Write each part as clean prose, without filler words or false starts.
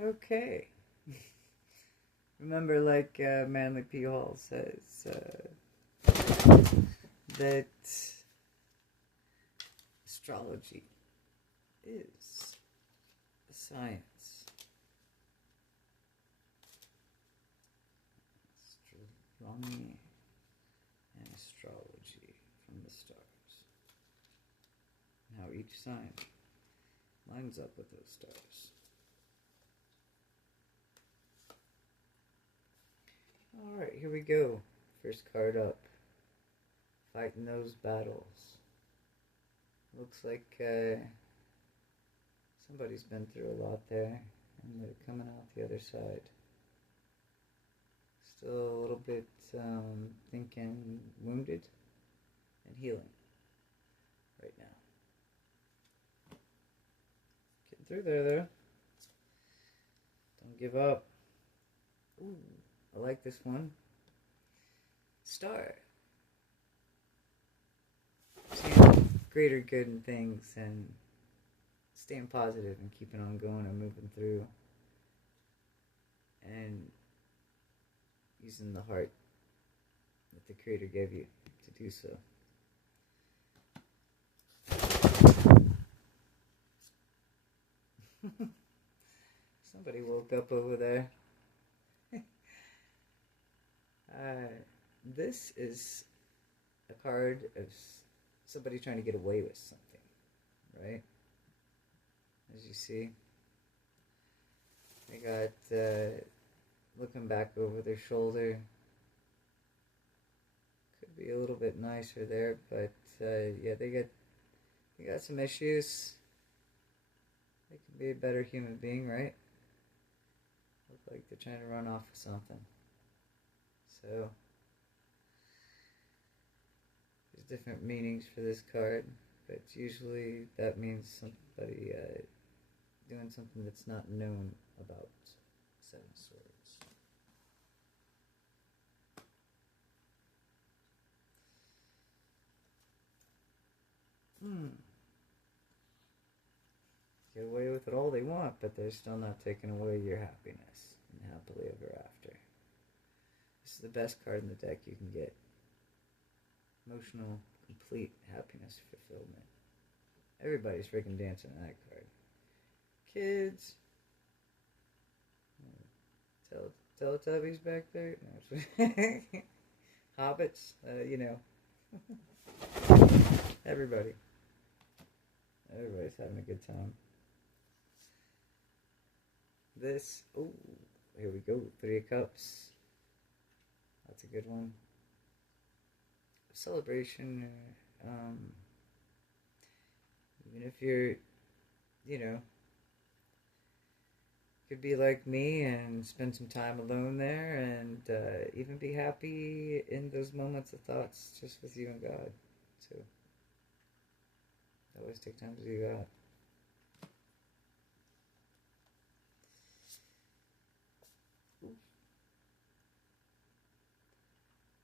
Okay. Remember, like Manly P. Hall says, that astrology is a science. Astronomy and astrology from the stars. And how each sign lines up with those stars. Alright, here we go. First card up. Fighting those battles. Looks like somebody's been through a lot there, and they're coming out the other side. Still a little bit thinking wounded and healing right now. Getting through there, though. Don't give up. Ooh, I like this one. Star. Seeing greater good in things and staying positive and keeping on going and moving through. And using the heart that the Creator gave you to do so. Somebody woke up over there. This is a card of somebody trying to get away with something, right? As you see, they got looking back over their shoulder. Could be a little bit nicer there, but yeah, they got some issues. They can be a better human being, right? Look like they're trying to run off with something. So there's different meanings for this card, but usually that means somebody doing something that's not known about Seven Swords. Get away with it all they want, but they're still not taking away your happiness and happily ever after. This is the best card in the deck you can get. Emotional, complete happiness fulfillment. Everybody's freaking dancing on that card. Kids. Teletubbies back there. No. Hobbits. You know. Everybody's having a good time. This. Oh, here we go. 3 of Cups. That's a good one. Celebration. Even if you're, you know, could be like me and spend some time alone there and even be happy in those moments of thoughts just with you and God. So, always take time to do that.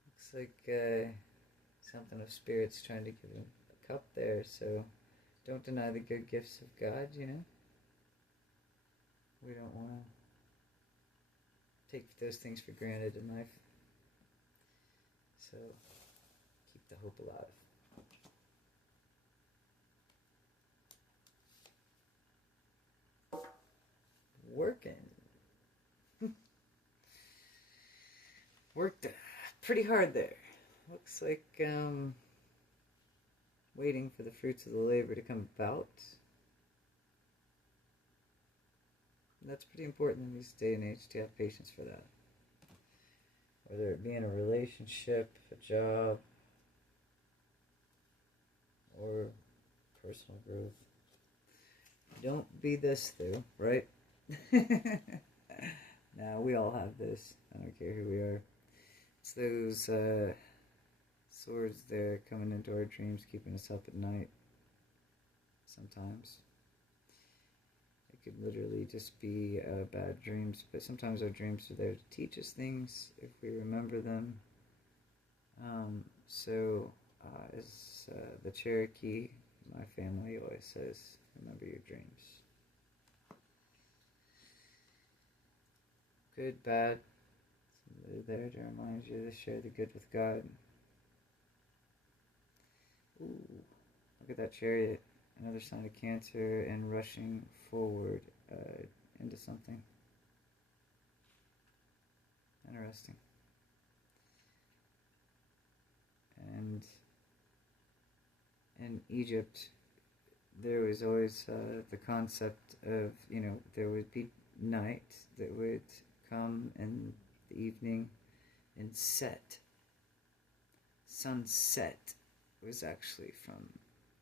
Looks like something of spirits trying to give him a cup there, so don't deny the good gifts of God, you know? We don't want to take those things for granted in life. So keep the hope alive. Working. Worked pretty hard there. Looks like waiting for the fruits of the labor to come about. That's pretty important in this day and age to have patience for that. Whether it be in a relationship, a job, or personal growth. Don't be this though, right? Now we all have this. I don't care who we are. It's those swords there coming into our dreams, keeping us up at night. Sometimes. It could literally just be bad dreams, but sometimes our dreams are there to teach us things if we remember them. As the Cherokee, my family always says, remember your dreams. good, bad. They're there to remind you to share the good with God. Ooh, look at that chariot. Another sign of Cancer and rushing forward into something. Interesting. And in Egypt, there was always the concept of, there would be night that would come in the evening and set. Sunset was actually from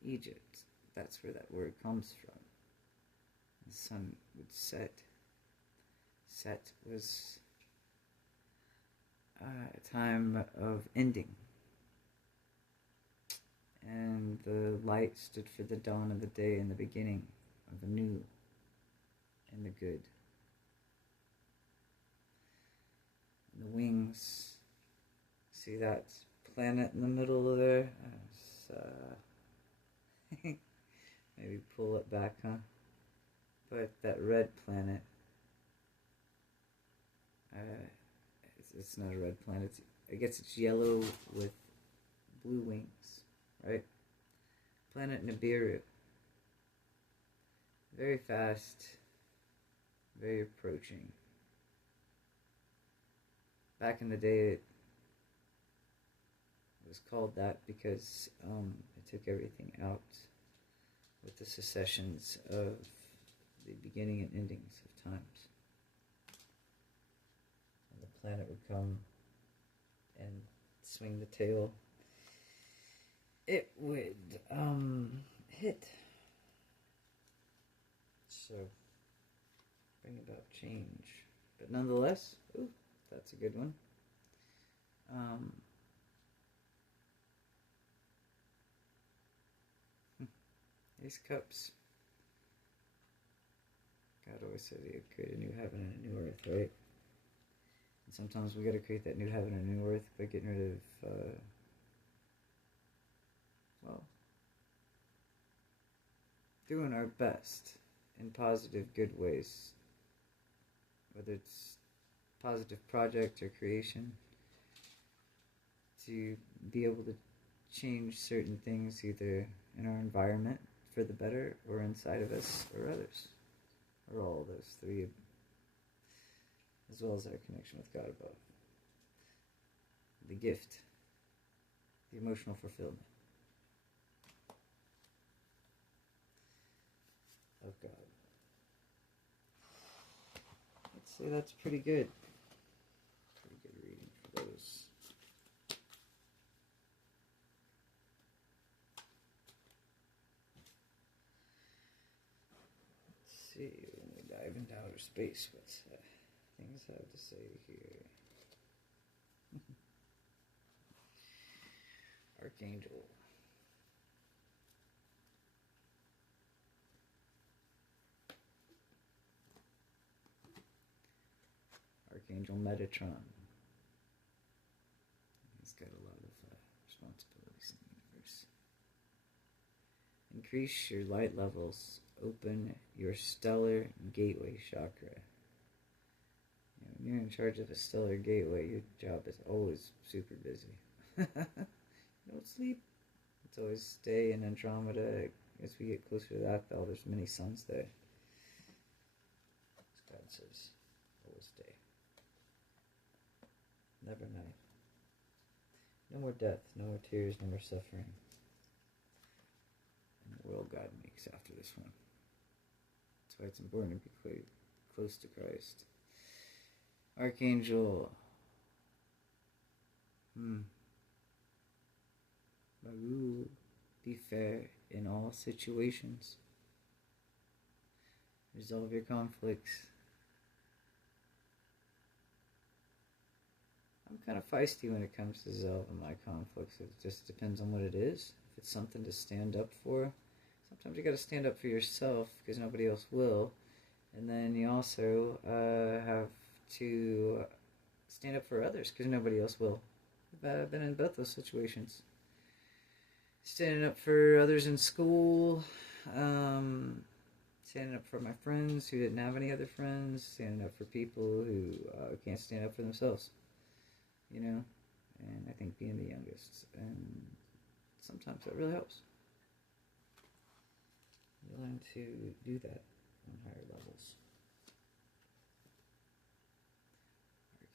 Egypt. That's where that word comes from. The sun would set. Set was a time of ending. And the light stood for the dawn of the day and the beginning of the new and the good. And the wings, see that planet in the middle of there? Maybe pull it back, huh? But that red planet, it's not a red planet. I guess it's yellow with blue wings, right? Planet Nibiru. Very fast, very approaching. Back in the day, it was called that because it took everything out with the secessions of the beginning and endings of times. And the planet would come and swing the tail. It would hit. So, bring about change. But nonetheless, ooh, that's a good one. These cups. God always said he'd create a new heaven and a new earth, right? And sometimes we gotta create that new heaven and new earth by getting rid of, doing our best in positive, good ways. Whether it's positive project or creation, to be able to change certain things either in our environment for the better or inside of us or others, or all of those three, as well as our connection with God above. The gift, the emotional fulfillment of God. Let's say that's pretty good. Pretty good reading for those. Let's see, when we dive into outer space, what things have to say here. Archangel. Archangel Metatron. He's got a lot of responsibilities in the universe. Increase your light levels. Open your stellar gateway chakra. When you're in charge of a stellar gateway, your job is always super busy. Don't sleep. It's always stay in Andromeda. As we get closer to that, though, there's many suns there. As God says, always stay. Never night. No more death, no more tears, no more suffering. And the world God makes after this one. That's why it's important to be close to Christ. Archangel Baruch, be fair in all situations. Resolve your conflicts. I'm kind of feisty when it comes to resolving my conflicts. It just depends on what it is. If it's something to stand up for, sometimes you got to stand up for yourself because nobody else will. And then you also have to stand up for others because nobody else will. I've been in both those situations. Standing up for others in school, Standing up for my friends who didn't have any other friends. Standing up for people who can't stand up for themselves. You know? And I think being the youngest. And sometimes that really helps. You learn to do that on higher levels.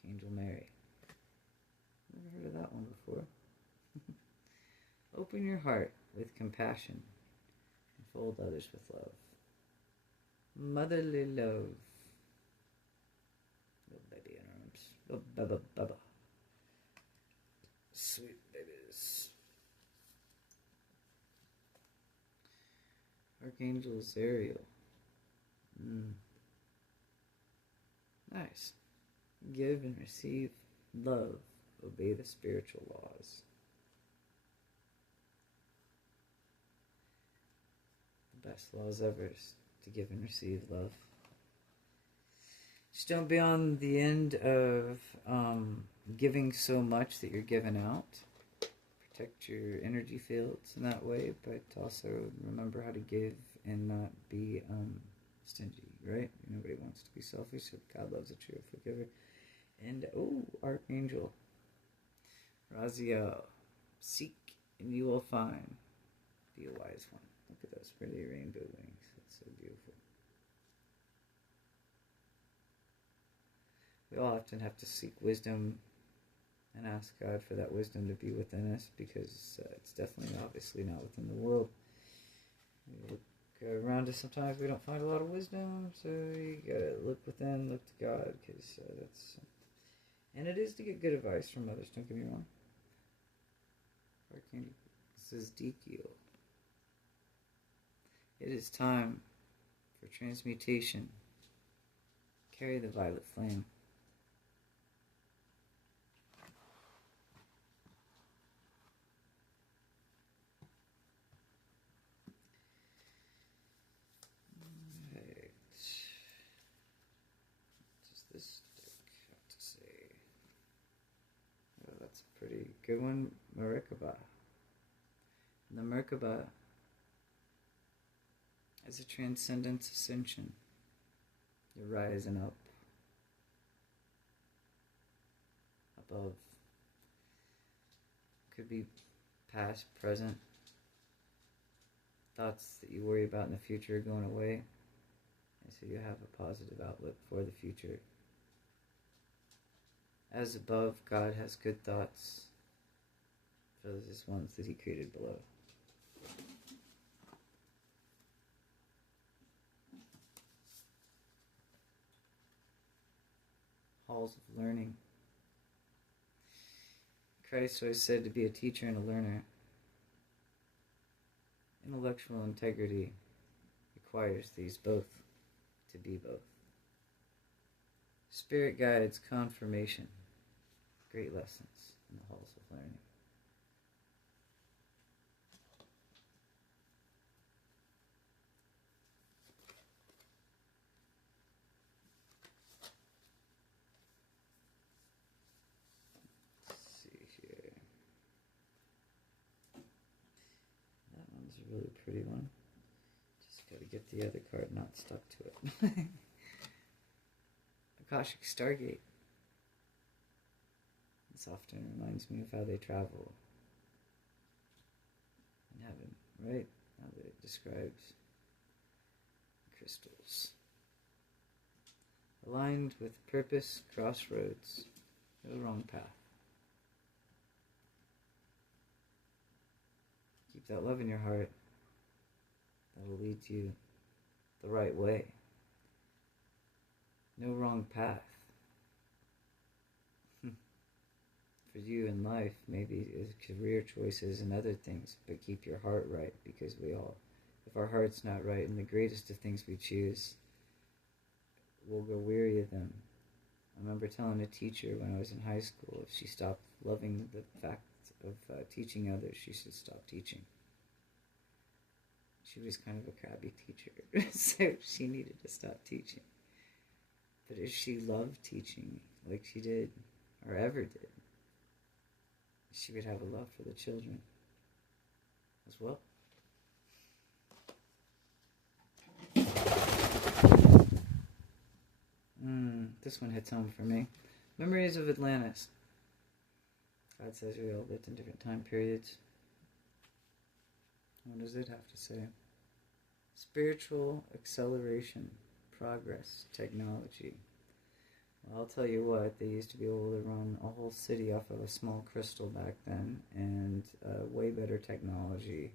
Archangel Mary. Never heard of that one before. Open your heart with compassion and fold others with love. Motherly love. Little baby in arms. Oh, baba, baba. Sweet babies. Archangel Zariel. Nice. Give and receive love. Obey the spiritual laws. The best laws ever is to give and receive love. Just don't be on the end of giving so much that you're giving out. Protect your energy fields in that way, but also remember how to give and not be stingy, right? Nobody wants to be selfish, so God loves a true forgiver. And, Archangel Raziel, seek and you will find. Be a wise one. Look at those pretty rainbow wings. That's so beautiful. We all often have to seek wisdom and ask God for that wisdom to be within us, because it's definitely obviously not within the world. We look around us, sometimes we don't find a lot of wisdom, so you gotta look within, look to God, because that's... And it is to get good advice from others, don't get me wrong. Archangel Ezekiel. It is time for transmutation. Carry the violet flame. Alright. What does this deck have to say? Oh, that's a pretty good one. Merkaba. The Merkaba is a transcendence ascension. You're rising up. Above. Could be past, present. Thoughts that you worry about in the future are going away. And so you have a positive outlook for the future. As above, God has good thoughts for those ones that He created below. Halls of learning. Christ always said to be a teacher and a learner. Intellectual integrity requires these both to be both. Spirit guides confirmation. Great lessons in the halls of learning. A really pretty one. Just got to get the other card not stuck to it. Akashic Stargate. This often reminds me of how they travel in heaven, right? How it describes crystals. Aligned with purpose, crossroads, no wrong path. Keep that love in your heart. That will lead you the right way. No wrong path. For you in life, maybe is career choices and other things, but keep your heart right, because if our heart's not right, and the greatest of things we choose, we'll grow weary of them. I remember telling a teacher when I was in high school, if she stopped loving the fact of teaching others, she should stop teaching. She was kind of a crabby teacher, so she needed to stop teaching. But if she loved teaching like she did, or ever did, she would have a love for the children as well. This one hits home for me. Memories of Atlantis. God says we all lived in different time periods. What does it have to say? Spiritual acceleration, progress, technology. Well, I'll tell you what, they used to be able to run a whole city off of a small crystal back then, and way better technology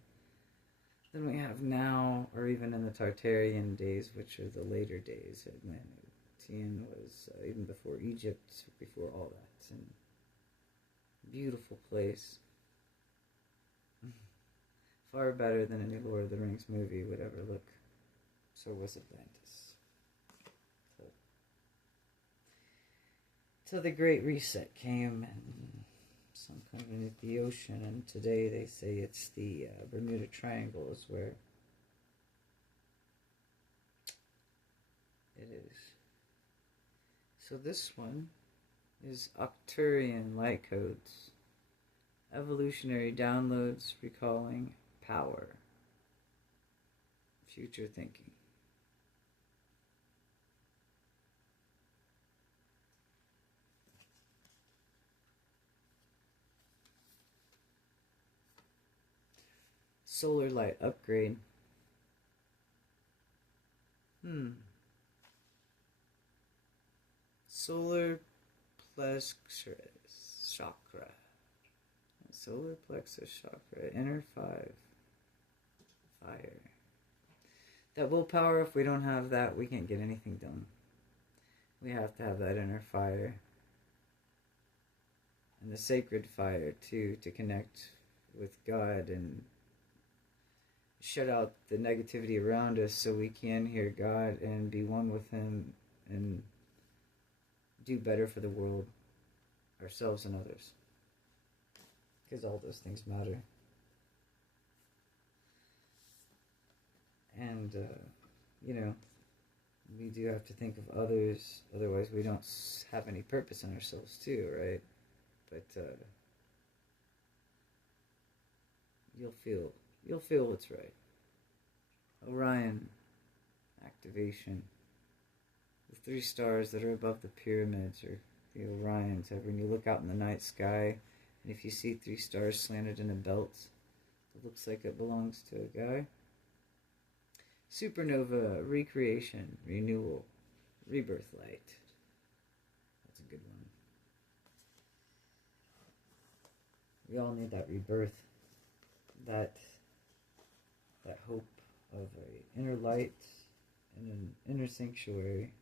than we have now, or even in the Tartarian days, which are the later days. Atlantean was even before Egypt, before all that. And beautiful place. Far better than any Lord of the Rings movie would ever look. So was Atlantis. So the Great Reset came and some kind of beneath the ocean, and today they say it's the Bermuda Triangle is where it is. So this one is Arcturian light codes. Evolutionary downloads recalling power. Future thinking. Solar light upgrade. Solar plexus chakra. Solar plexus chakra. Inner 5. Fire. That willpower, if we don't have that, we can't get anything done. We have to have that inner fire. And the sacred fire, too, to connect with God and shut out the negativity around us so we can hear God and be one with Him and do better for the world, ourselves and others. Because all those things matter. And, we do have to think of others, otherwise we don't have any purpose in ourselves too, right? But you'll feel what's right. Orion activation. The 3 stars that are above the pyramids are the Orions. When you look out in the night sky, and if you see 3 stars slanted in a belt, it looks like it belongs to a guy. Supernova, recreation, renewal, rebirth light. That's a good one. We all need that rebirth, that hope of an inner light and an inner sanctuary.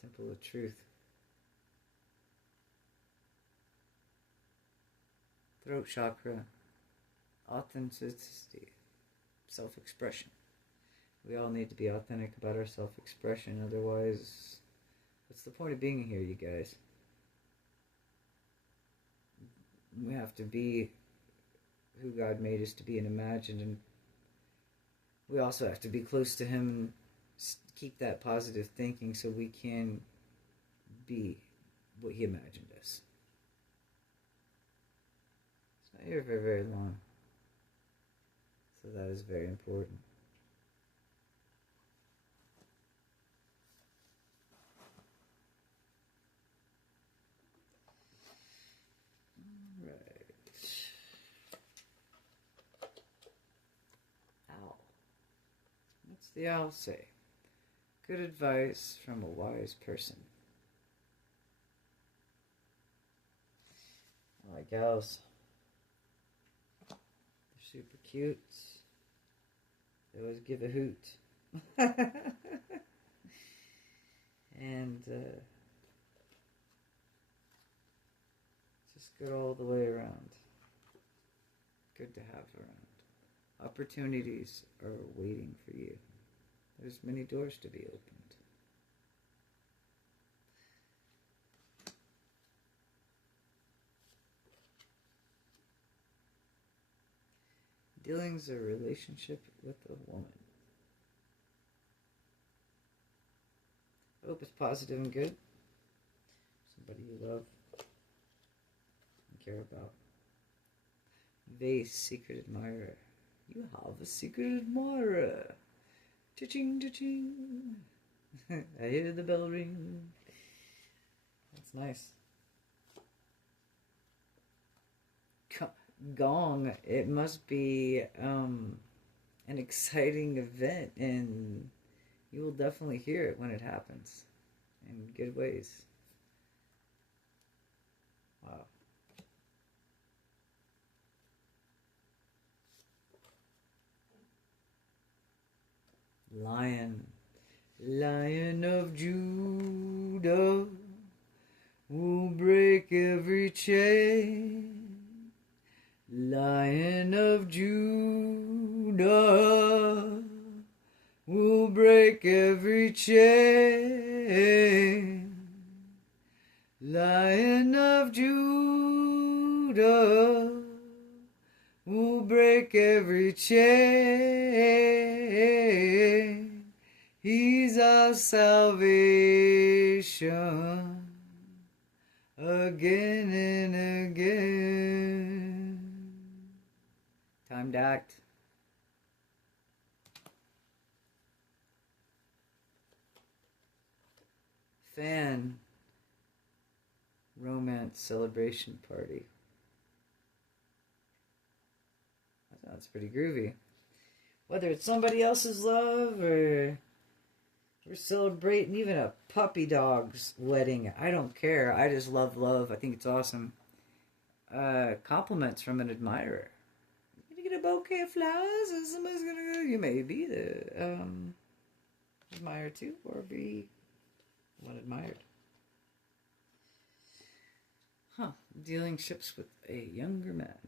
Temple of Truth. Throat chakra. Authenticity. Self-expression. We all need to be authentic about our self-expression, otherwise, what's the point of being here, you guys? We have to be who God made us to be and imagined, and we also have to be close to Him and keep that positive thinking so we can be what He imagined us. It's not here for very long, so that is very important. What's the owl say? Good advice from a wise person. I like owls. They're super cute. They always give a hoot. And just good all the way around. Good to have around. Opportunities are waiting for you. There's many doors to be opened. Dealing's a relationship with a woman. I hope it's positive and good. Somebody you love and care about. Vase, secret admirer. You have a secret admirer. Cha-ching, cha-ching. I hear the bell ring. That's nice. Gong. It must be an exciting event, and you will definitely hear it when it happens in good ways. Wow. Lion, Lion of Judah, will break every chain. Lion of Judah, will break every chain. Lion of Judah, will break every chain. He's our salvation, again and again. Time to act. Fan romance celebration party. That's pretty groovy. Whether it's somebody else's love or we're celebrating even a puppy dog's wedding, I don't care. I just love love. I think it's awesome. Compliments from an admirer. You're gonna get a bouquet of flowers, and somebody's gonna go. You may be the admirer too, or be one admired. Huh. Dealing ships with a younger man.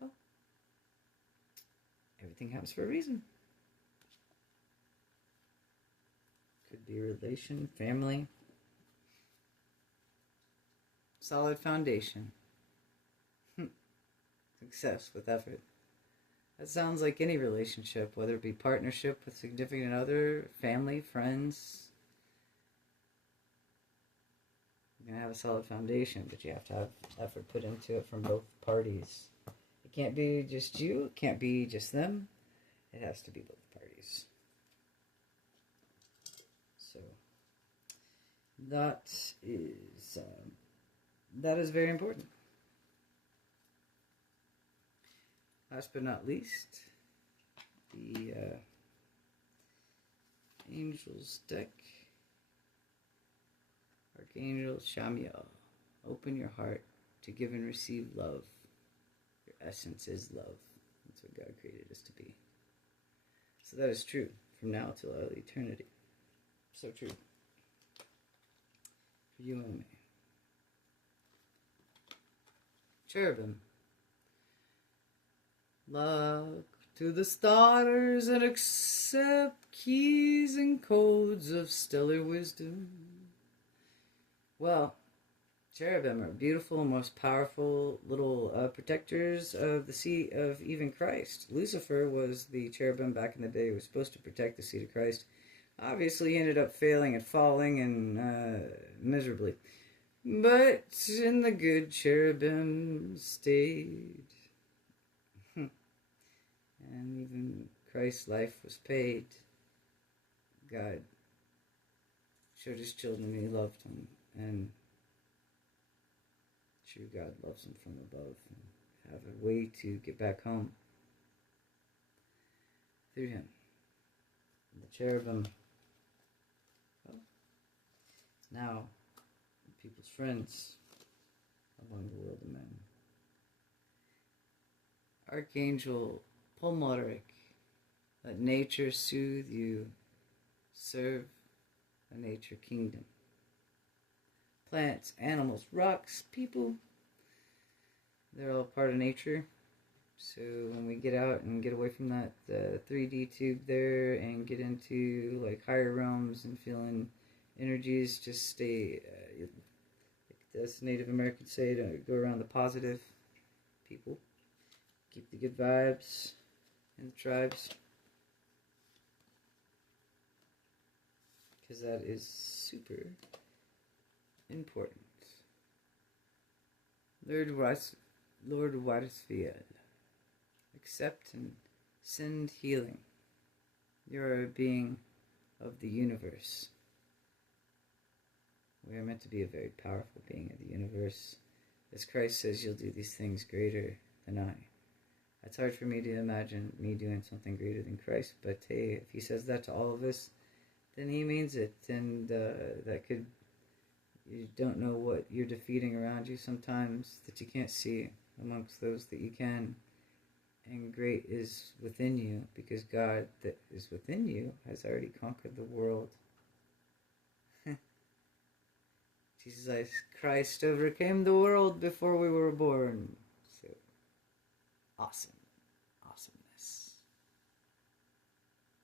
Well, everything happens for a reason. Could be relation, family. Solid foundation. Success with effort. That sounds like any relationship, whether it be partnership with significant other, family, friends. You're going to have a solid foundation, but you have to have effort put into it from both parties. It can't be just you. It can't be just them. It has to be both parties. So that is very important. Last but not least, the Angels deck. Archangel Shamiel, open your heart to give and receive love. Your essence is love. That's what God created us to be. So that is true from now till all eternity. So true. For you and me. Cherubim. Look to the stars and accept keys and codes of stellar wisdom. Well, cherubim are beautiful, most powerful little protectors of the seat of even Christ. Lucifer was the cherubim back in the day who was supposed to protect the seat of Christ. Obviously, he ended up failing and falling and miserably. But in the good, cherubim stayed. And even Christ's life was paid. God showed his children he loved them. And true God loves them from above and have a way to get back home through him. And the cherubim, well, now people's friends among the world of men. Archangel Polmoderic, let nature soothe you, serve a nature kingdom. Plants, animals, rocks, people, they're all part of nature. So when we get out and get away from that 3D tube there and get into like higher realms and feeling energies, just stay, like the Native Americans say, to go around the positive people. Keep the good vibes in the tribes. Because that is super important. Lord Warsfield, accept and send healing. You're a being of the universe. We are meant to be a very powerful being of the universe. As Christ says, you'll do these things greater than I. It's hard for me to imagine me doing something greater than Christ, but hey, if he says that to all of us, then he means it, and you don't know what you're defeating around you sometimes that you can't see amongst those that you can, and great is within you, because God that is within you has already conquered the world. Jesus Christ overcame the world before we were born. So, awesome.